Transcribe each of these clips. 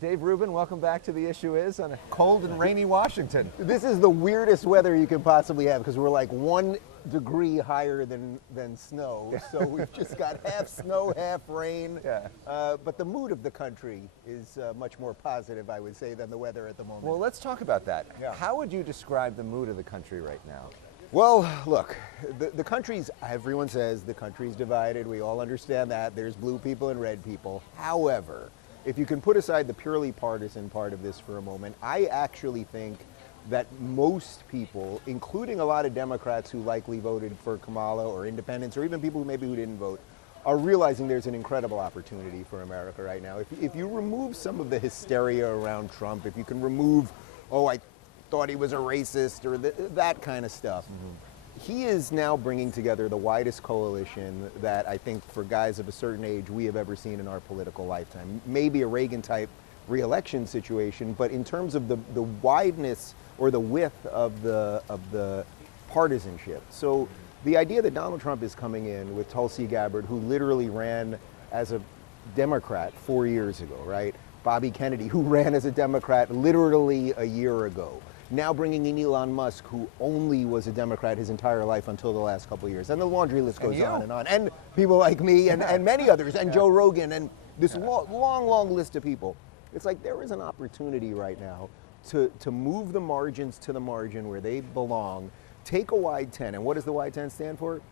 Dave Rubin, welcome back to The Issue Is on a cold and rainy Washington. This is the weirdest weather you could possibly have because we're like 1 degree higher than snow. So we've just got half snow, half rain. Yeah. But the mood of the country is much more positive, I would say, than the weather at the moment. Well, let's talk about that. Yeah. How would you describe the mood of the country right now? Well, look, the country's, everyone says the country's divided. We all understand that. There's blue people and red people. However, if you can put aside the purely partisan part of this for a moment, I actually think that most people, including a lot of Democrats who likely voted for Kamala or independents, or even people who didn't vote, are realizing there's an incredible opportunity for America right now. If you remove some of the hysteria around Trump, if you can remove, oh, I thought he was a racist, or that kind of stuff, he is now bringing together the widest coalition that I think for guys of a certain age we have ever seen in our political lifetime. Maybe a Reagan-type re-election situation, but in terms of the wideness or the width of the partisanship. So the idea that Donald Trump is coming in with Tulsi Gabbard, who literally ran as a Democrat 4 years ago, right? Bobby Kennedy, who ran as a Democrat literally a year ago. Now bringing in Elon Musk, who only was a Democrat his entire life until the last couple of years. And the laundry list goes on and on. And people like me and many others, and Joe Rogan, and this long list of people. It's like there is an opportunity right now to move the margins to the margin where they belong, take a wide 10. And what does the wide 10 stand for?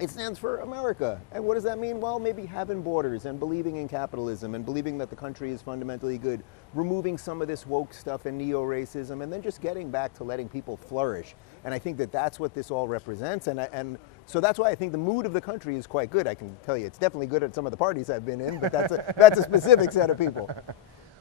It stands for America. And what does that mean? Well, maybe having borders and believing in capitalism and believing that the country is fundamentally good, removing some of this woke stuff and neo-racism, and then just getting back to letting people flourish. And I think that that's what this all represents. And so that's why I think the mood of the country is quite good. I can tell you it's definitely good at some of the parties I've been in, but that's a specific set of people.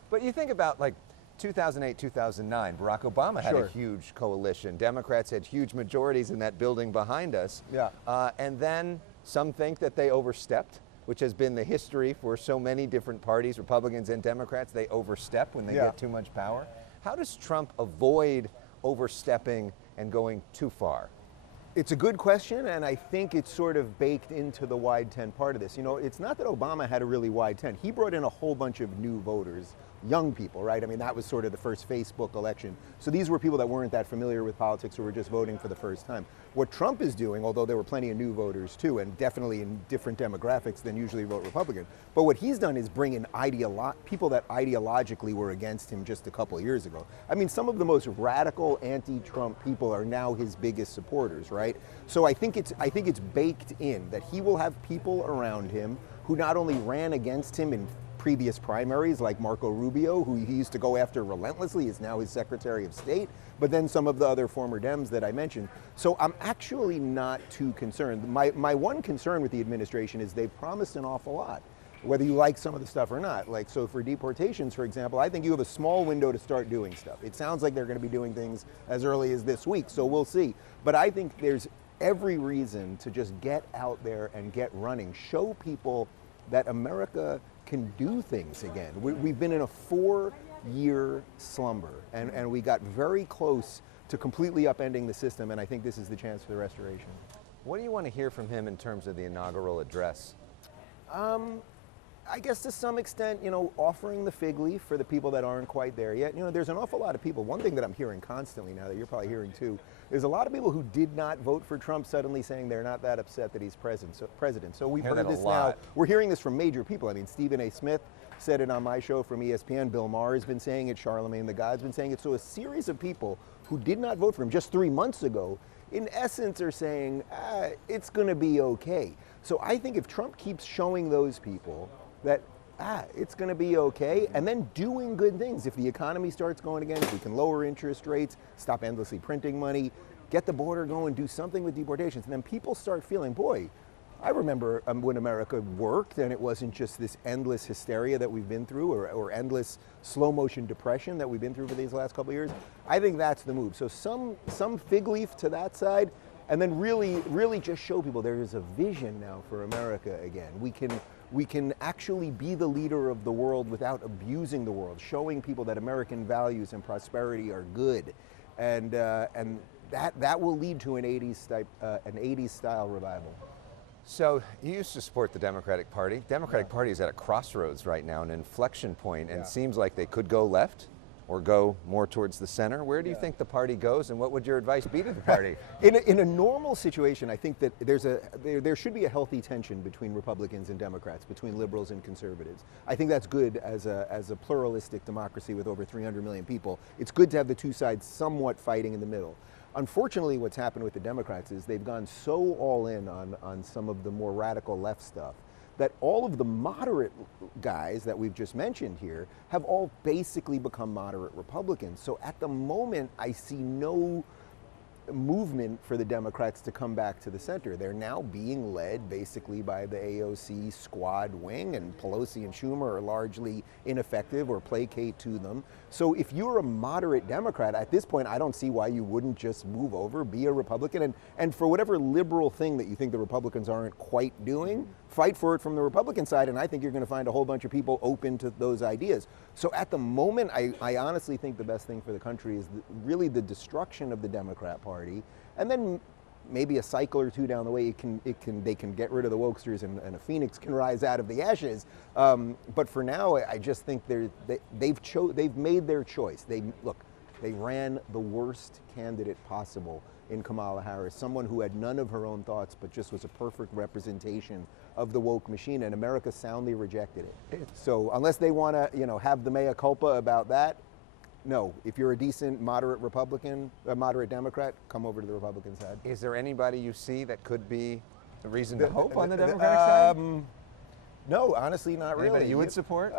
But you think about like 2008, 2009, Barack Obama had a huge coalition. Democrats had huge majorities in that building behind us. Yeah. And then some think that they overstepped, which has been the history for so many different parties, Republicans and Democrats. They overstep when they get too much power. How does Trump avoid overstepping and going too far? It's a good question, and I think it's sort of baked into the wide 10 part of this. You know, it's not that Obama had a really wide 10. He brought in a whole bunch of new voters, young people, right? I mean, that was sort of the first Facebook election. So these were people that weren't that familiar with politics or were just voting for the first time. What Trump is doing, although there were plenty of new voters too, and definitely in different demographics than usually vote Republican, but what he's done is bring in people that ideologically were against him just a couple of years ago. I mean, some of the most radical anti-Trump people are now his biggest supporters, right? So I think it's baked in that he will have people around him who not only ran against him in previous primaries, like Marco Rubio, who he used to go after relentlessly, is now his Secretary of State, but then some of the other former Dems that I mentioned. So I'm actually not too concerned. My one concern with the administration is they've promised an awful lot, whether you like some of the stuff or not. Like, so for deportations, for example, I think you have a small window to start doing stuff. It sounds like they're going to be doing things as early as this week, so we'll see. But I think there's every reason to just get out there and get running. Show people that America can do things again. We've been in a 4-year slumber, and we got very close to completely upending the system, and I think this is the chance for the restoration. What do you want to hear from him in terms of the inaugural address? I guess to some extent, you know, offering the fig leaf for the people that aren't quite there yet. You know, there's an awful lot of people. One thing that I'm hearing constantly now that you're probably hearing too, is a lot of people who did not vote for Trump suddenly saying they're not that upset that he's president. So we've heard this now. We're hearing this from major people. I mean, Stephen A. Smith said it on my show from ESPN. Bill Maher has been saying it. Charlemagne the God's been saying it. So a series of people who did not vote for him just 3 months ago, in essence, are saying, it's going to be okay. So I think if Trump keeps showing those people that it's going to be okay, and then doing good things. If the economy starts going again, if we can lower interest rates, stop endlessly printing money, get the border going, do something with deportations, and then people start feeling, boy, I remember when America worked and it wasn't just this endless hysteria that we've been through or endless slow motion depression that we've been through for these last couple of years. I think that's the move. So some fig leaf to that side, and then really just show people there is a vision now for America again. We can actually be the leader of the world without abusing the world, showing people that American values and prosperity are good, and that will lead to an 80s style revival. So you used to support the Democratic Party. Democratic Party is at a crossroads right now, an inflection point, and it seems like they could go left or go more towards the center. Where do you think the party goes, and what would your advice be to the party? In a normal situation, I think that there should be a healthy tension between Republicans and Democrats, between liberals and conservatives. I think that's good as a pluralistic democracy with over 300 million people. It's good to have the two sides somewhat fighting in the middle. Unfortunately, what's happened with the Democrats is they've gone so all in on some of the more radical left stuff that all of the moderate guys that we've just mentioned here have all basically become moderate Republicans. So at the moment, I see no movement for the Democrats to come back to the center. They're now being led basically by the AOC squad wing, and Pelosi and Schumer are largely ineffective or placate to them. So if you're a moderate Democrat, at this point, I don't see why you wouldn't just move over, be a Republican, and for whatever liberal thing that you think the Republicans aren't quite doing, fight for it from the Republican side, and I think you're going to find a whole bunch of people open to those ideas. So at the moment, I honestly think the best thing for the country is really the destruction of the Democrat Party, and then maybe a cycle or two down the way, they can get rid of the wokesters and a phoenix can rise out of the ashes. But for now, I just think they've made their choice. They ran the worst candidate possible in Kamala Harris, someone who had none of her own thoughts, but just was a perfect representation of the woke machine, and America soundly rejected it. So unless they want to, have the mea culpa about that, no. If you're a decent moderate Republican, a moderate Democrat, come over to the Republican side. Is there anybody you see that could be a reason to hope on the Democratic side? No, honestly, not really. Anybody you would support?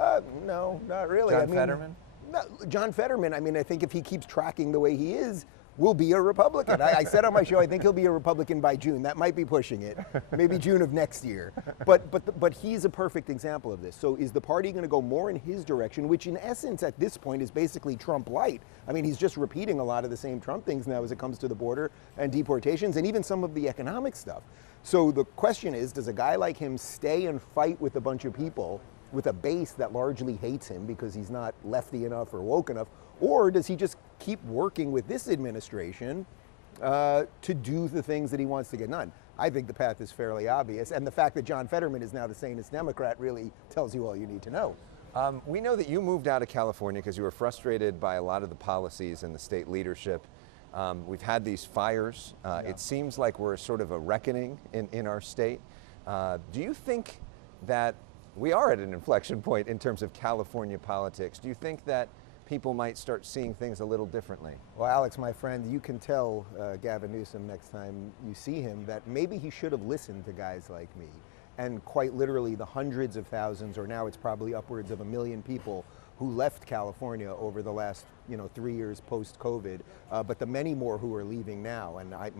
No, not really. John Fetterman? No, John Fetterman, I think if he keeps tracking the way he is, will be a Republican. I said on my show, I think he'll be a Republican by June. That might be pushing it. Maybe June of next year. But he's a perfect example of this. So is the party going to go more in his direction, which in essence at this point is basically Trump light? I mean, he's just repeating a lot of the same Trump things now as it comes to the border and deportations and even some of the economic stuff. So the question is, does a guy like him stay and fight with a bunch of people with a base that largely hates him because he's not lefty enough or woke enough, or does he just keep working with this administration to do the things that he wants to get done? I think the path is fairly obvious, and the fact that John Fetterman is now the sanest Democrat really tells you all you need to know. We know that you moved out of California because you were frustrated by a lot of the policies and the state leadership. We've had these fires. It seems like we're sort of a reckoning in our state. Do you think that we are at an inflection point in terms of California politics? Do you think that people might start seeing things a little differently? Well, Alex, my friend, you can tell Gavin Newsom next time you see him that maybe he should have listened to guys like me. And quite literally the hundreds of thousands, or now it's probably upwards of 1 million people who left California over the last 3 years post-COVID, but the many more who are leaving now. And I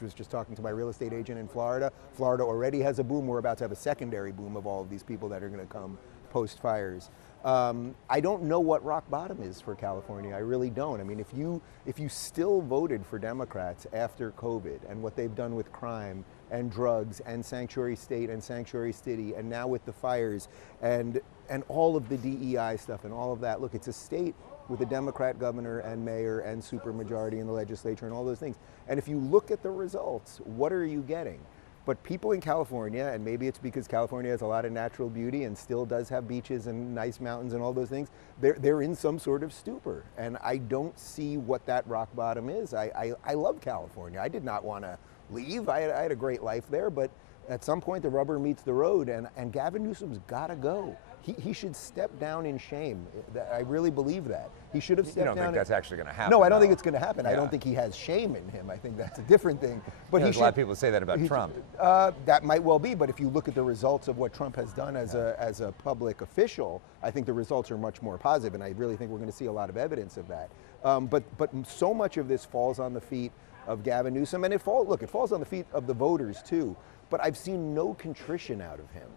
was just talking to my real estate agent in Florida. Florida already has a boom. We're about to have a secondary boom of all of these people that are going to come post-fires. I don't know what rock bottom is for California. I really don't. I mean, if you still voted for Democrats after COVID and what they've done with crime and drugs and sanctuary state and sanctuary city and now with the fires and all of the DEI stuff and all of that, look, it's a state with a Democrat governor and mayor and supermajority in the legislature and all those things. And if you look at the results, what are you getting? But people in California, and maybe it's because California has a lot of natural beauty and still does have beaches and nice mountains and all those things, they're in some sort of stupor. And I don't see what that rock bottom is. I love California. I did not want to leave. I had a great life there, but at some point the rubber meets the road, and Gavin Newsom's got to go. He should step down in shame. I really believe that. He should have stepped down. You don't think that's actually going to happen? No, I don't think it's going to happen. Yeah. I don't think he has shame in him. I think that's a different thing. But there's a lot of people say that about Trump. That might well be, but if you look at the results of what Trump has done as a public official, I think the results are much more positive, and I really think we're going to see a lot of evidence of that. But so much of this falls on the feet of Gavin Newsom, and it falls on the feet of the voters too. But I've seen no contrition out of him.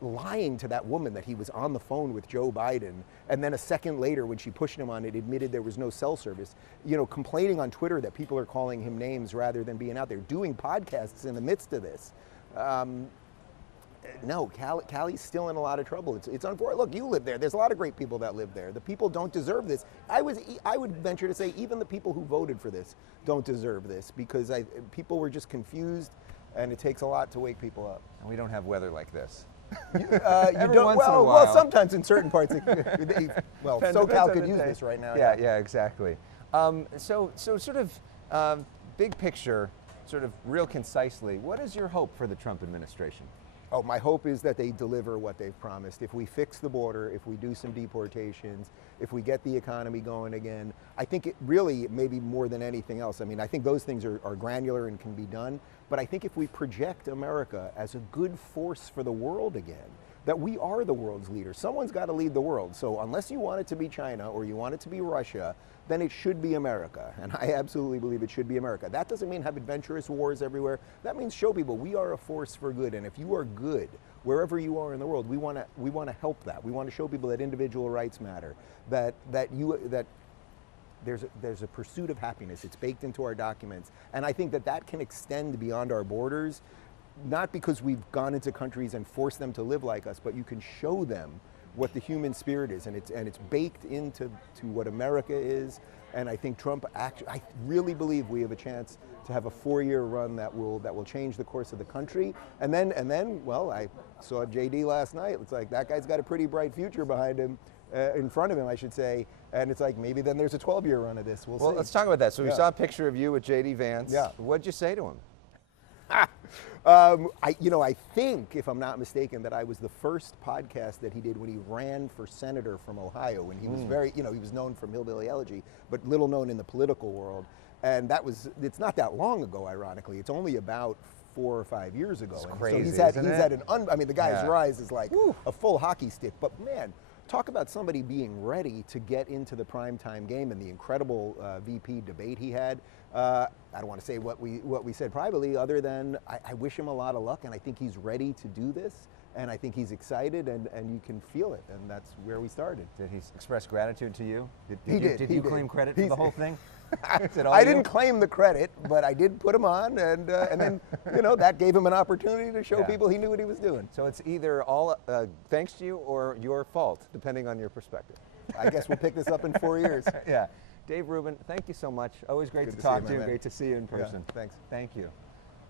Lying to that woman that he was on the phone with Joe Biden, and then a second later when she pushed him on it, admitted there was no cell service. Complaining on Twitter that people are calling him names rather than being out there, doing podcasts in the midst of this. No, Cali's still in a lot of trouble. It's unfortunate. Look, you live there. There's a lot of great people that live there. The people don't deserve this. I would venture to say even the people who voted for this don't deserve this, because people were just confused. and it takes a lot to wake people up. And we don't have weather like this. You Every don't, once in a while. well, sometimes in certain parts, well, Depends on SoCal the could use day. this right now. Yeah, exactly. So sort of big picture, sort of real concisely, what is your hope for the Trump administration? Oh, my hope is that they deliver what they've promised. If we fix the border, if we do some deportations, if we get the economy going again, I think it really, maybe more than anything else, I mean, I think those things are granular and can be done, but I think if we project America as a good force for the world again, that we are the world's leader. Someone's got to lead the world. So unless you want it to be China or you want it to be Russia, then it should be America. And I absolutely believe it should be America. That doesn't mean have adventurous wars everywhere. That means show people we are a force for good. And if you are good, wherever you are in the world, we want to help that. We want to show people that individual rights matter, that there's a pursuit of happiness. It's baked into our documents. And I think that can extend beyond our borders, not because we've gone into countries and forced them to live like us, but you can show them what the human spirit is, and it's baked into what America is. And I think Trump I really believe we have a chance to have a 4-year run that will change the course of the country. And then, well, I saw JD last night. It's like that guy's got a pretty bright future behind him, in front of him, I should say. And it's like maybe then there's a 12-year run of this. We'll see. Let's talk about that. So we saw a picture of you with JD Vance. Yeah. What'd you say to him? I think, if I'm not mistaken, that I was the first podcast that he did when he ran for senator from Ohio, when he was he was known from Hillbilly Elegy, but little known in the political world. And it's not that long ago, ironically. It's only about 4 or 5 years ago. It's and crazy, so isn't it? the guy's rise is like a full hockey stick. But man, talk about somebody being ready to get into the primetime game, and the incredible VP debate he had. I don't want to say what we said privately, other than I wish him a lot of luck, and I think he's ready to do this, and I think he's excited, and you can feel it, and that's where we started. Did he express gratitude to you? Did you claim credit for the whole thing? I didn't claim the credit, but I did put him on, and then that gave him an opportunity to show people he knew what he was doing. So it's either all thanks to you or your fault, depending on your perspective. I guess we'll pick this up in 4 years. Yeah. Dave Rubin, thank you so much. Always great to talk to you. Great to see you in person. Yeah, thanks. Thank you.